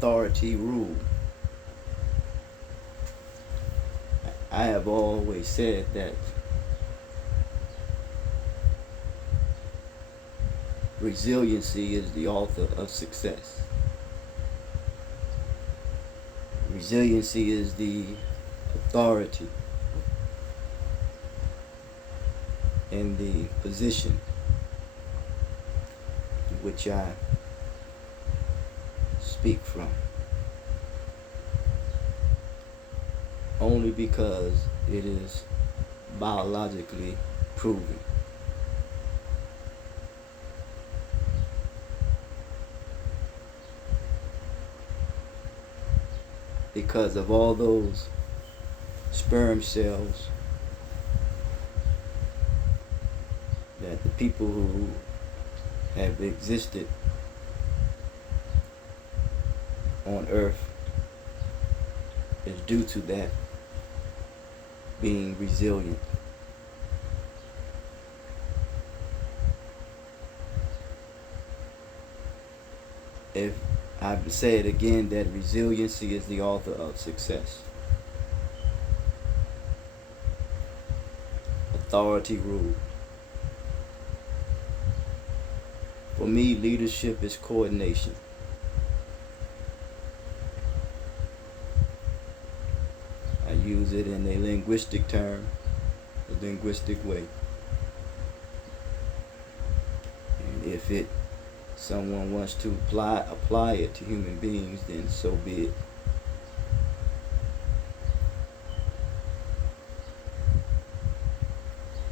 authority rule. I have always said that resiliency is the author of success. Resiliency is the authority and the position in which I speak from. Only because it is biologically proven. Because of all those sperm cells that the people who have existed on Earth is due to that being resilient. If I say it again, that resiliency is the author of success. Authority rule. For me, leadership is coordination. I use it in a linguistic term, a linguistic way. And if someone wants to apply it to human beings, then so be it.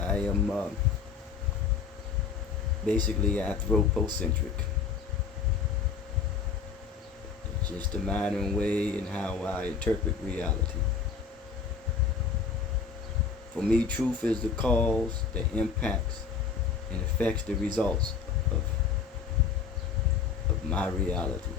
I am basically anthropocentric. It's just a modern way in how I interpret reality. For me, truth is the cause that impacts and affects the results of my reality.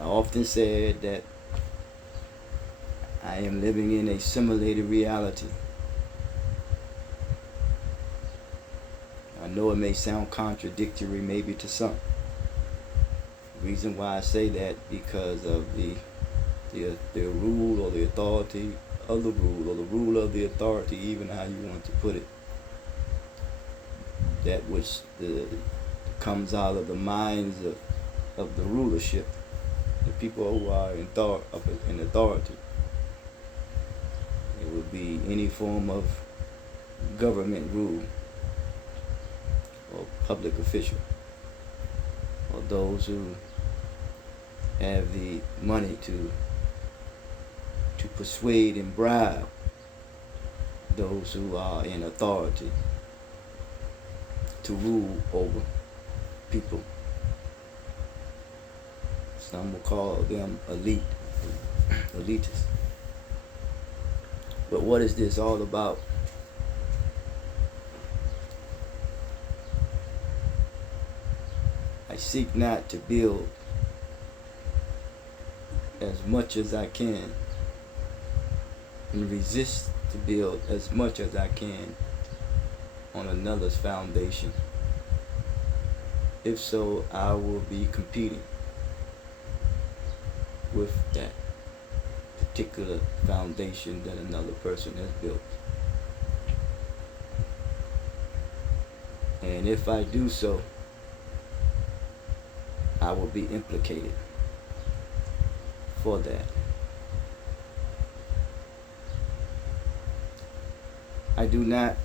I often said that I am living in a simulated reality. I know it may sound contradictory maybe to some. The reason why I say that because of the rule or the authority of the rule, or the rule of the authority, even how you want to put it. That which comes out of the minds of the rulership, the people who are in authority. It would be any form of government rule or public official, or those who have the money to persuade and bribe those who are in authority to rule over people. Some will call them elitists. But what is this all about? I seek not to build as much as I can and resist to build as much as I can on another's foundation. If so, I will be competing with that particular foundation that another person has built. And if I do so, I will be implicated for that. I do not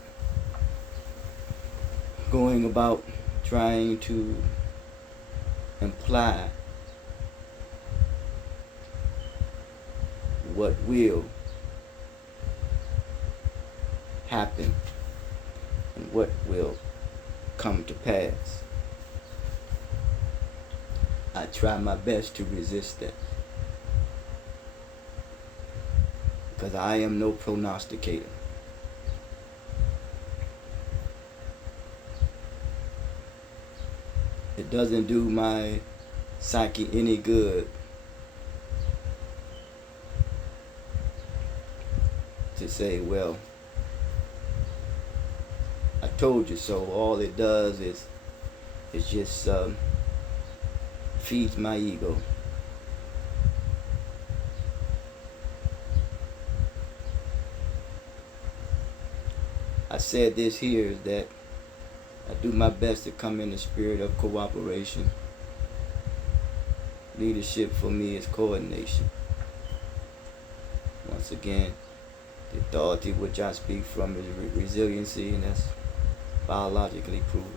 going about trying to imply what will happen and what will come to pass. I try my best to resist that, because I am no prognosticator. It doesn't do my psyche any good to say, well, I told you so. All it does is it just feeds my ego. I said this here is that I do my best to come in the spirit of cooperation. Leadership for me is coordination. Once again, the authority which I speak from is resiliency, and that's biologically proven.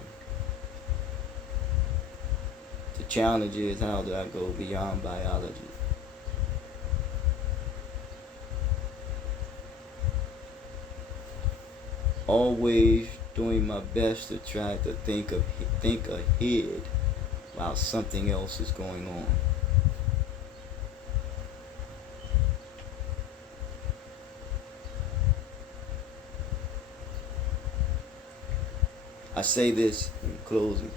The challenge is, how do I go beyond biology? Always doing my best to try to think ahead while something else is going on. I say this in closing.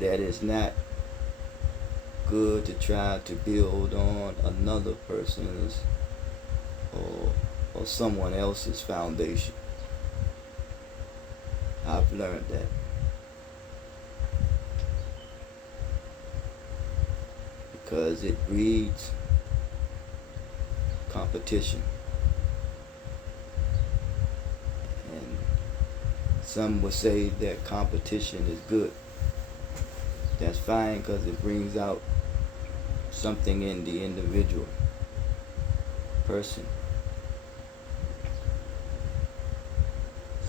That it's not good to try to build on another person's or someone else's foundation. I've learned that. Because it breeds competition. And some would say that competition is good. That's fine because it brings out something in the individual person.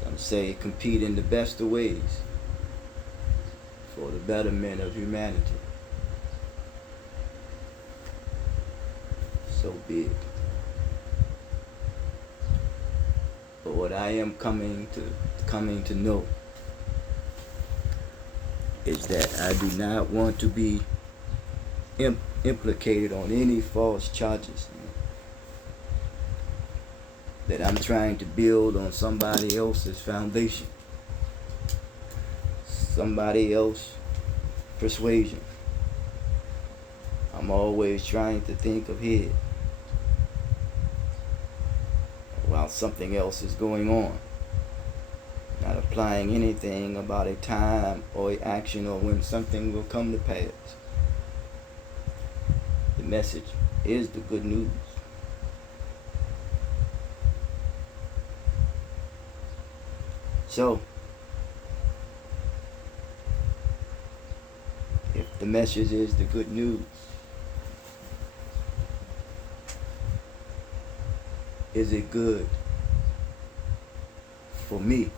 Some say compete in the best of ways for the betterment of humanity. So be it. But what I am coming to know is that I do not want to be implicated on any false charges. That I'm trying to build on somebody else's foundation, somebody else's persuasion. I'm always trying to think ahead while something else is going on. Not applying anything about a time or an action or when something will come to pass. The message is the good news. So, if the message is the good news, is it good for me?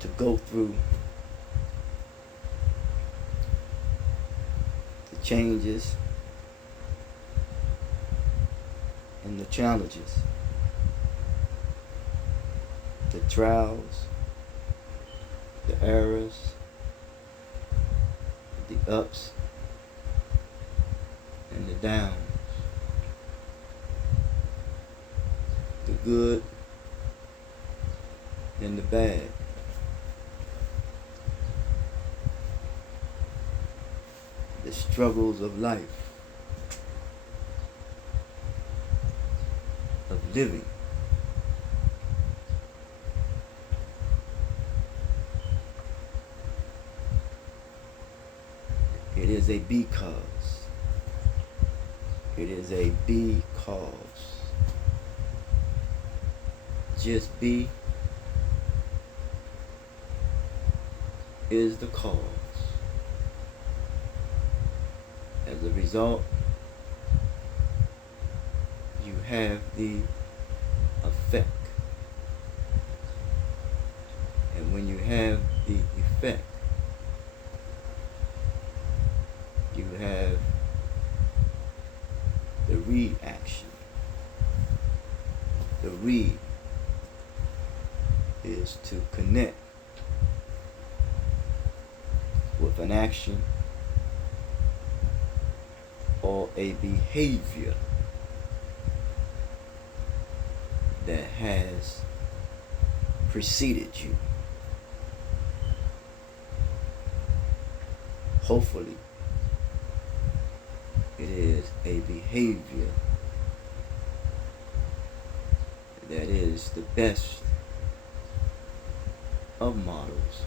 To go through the changes and the challenges, the trials, the errors, the ups and the downs, the good and the bad. The struggles of life, of living. It is a because. It is a because. Just be is the cause. As a result, you have the effect. And when you have the effect, you have the reaction. The re is to connect with an action or a behavior that has preceded you. Hopefully, it is a behavior that is the best of models,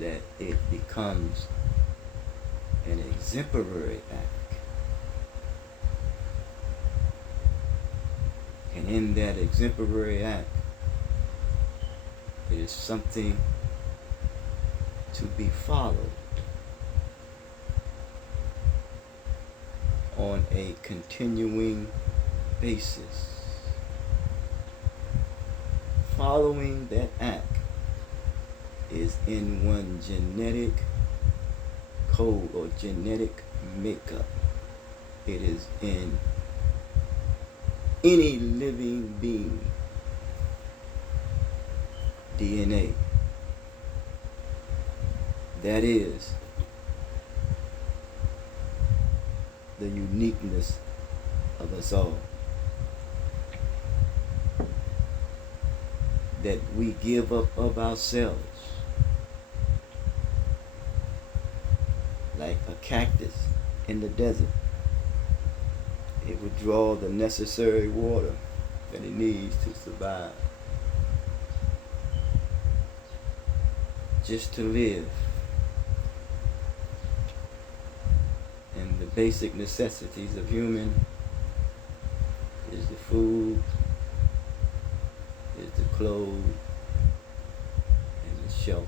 that it becomes an exemplary act. And in that exemplary act, it is something to be followed on a continuing basis. Following that act is in one genetic code or genetic makeup. It is in any living being DNA. That is the uniqueness of us all. That we give up of ourselves like a cactus in the desert. It would draw the necessary water that it needs to survive, just to live. And the basic necessities of human is the food, is the clothes, and the shelter.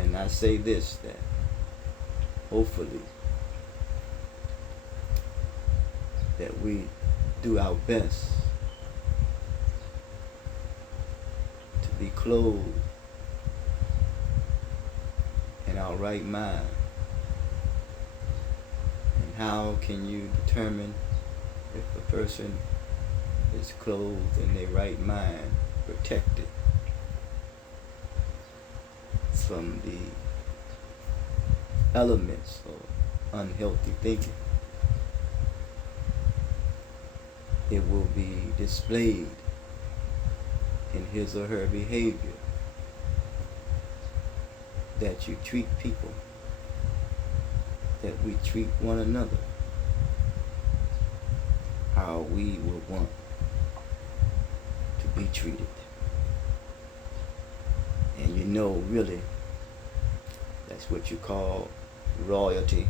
And I say this, that hopefully that we do our best to be clothed in our right mind. And how can you determine if a person is clothed in their right mind, protected from the elements of unhealthy thinking? It will be displayed in his or her behavior, that you treat people, that we treat one another how we would want to be treated. And you know, really, that's what you call royalty.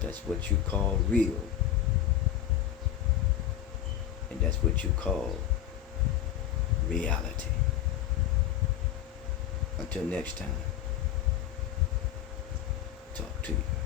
That's what you call real. And that's what you call reality. Until next time, talk to you.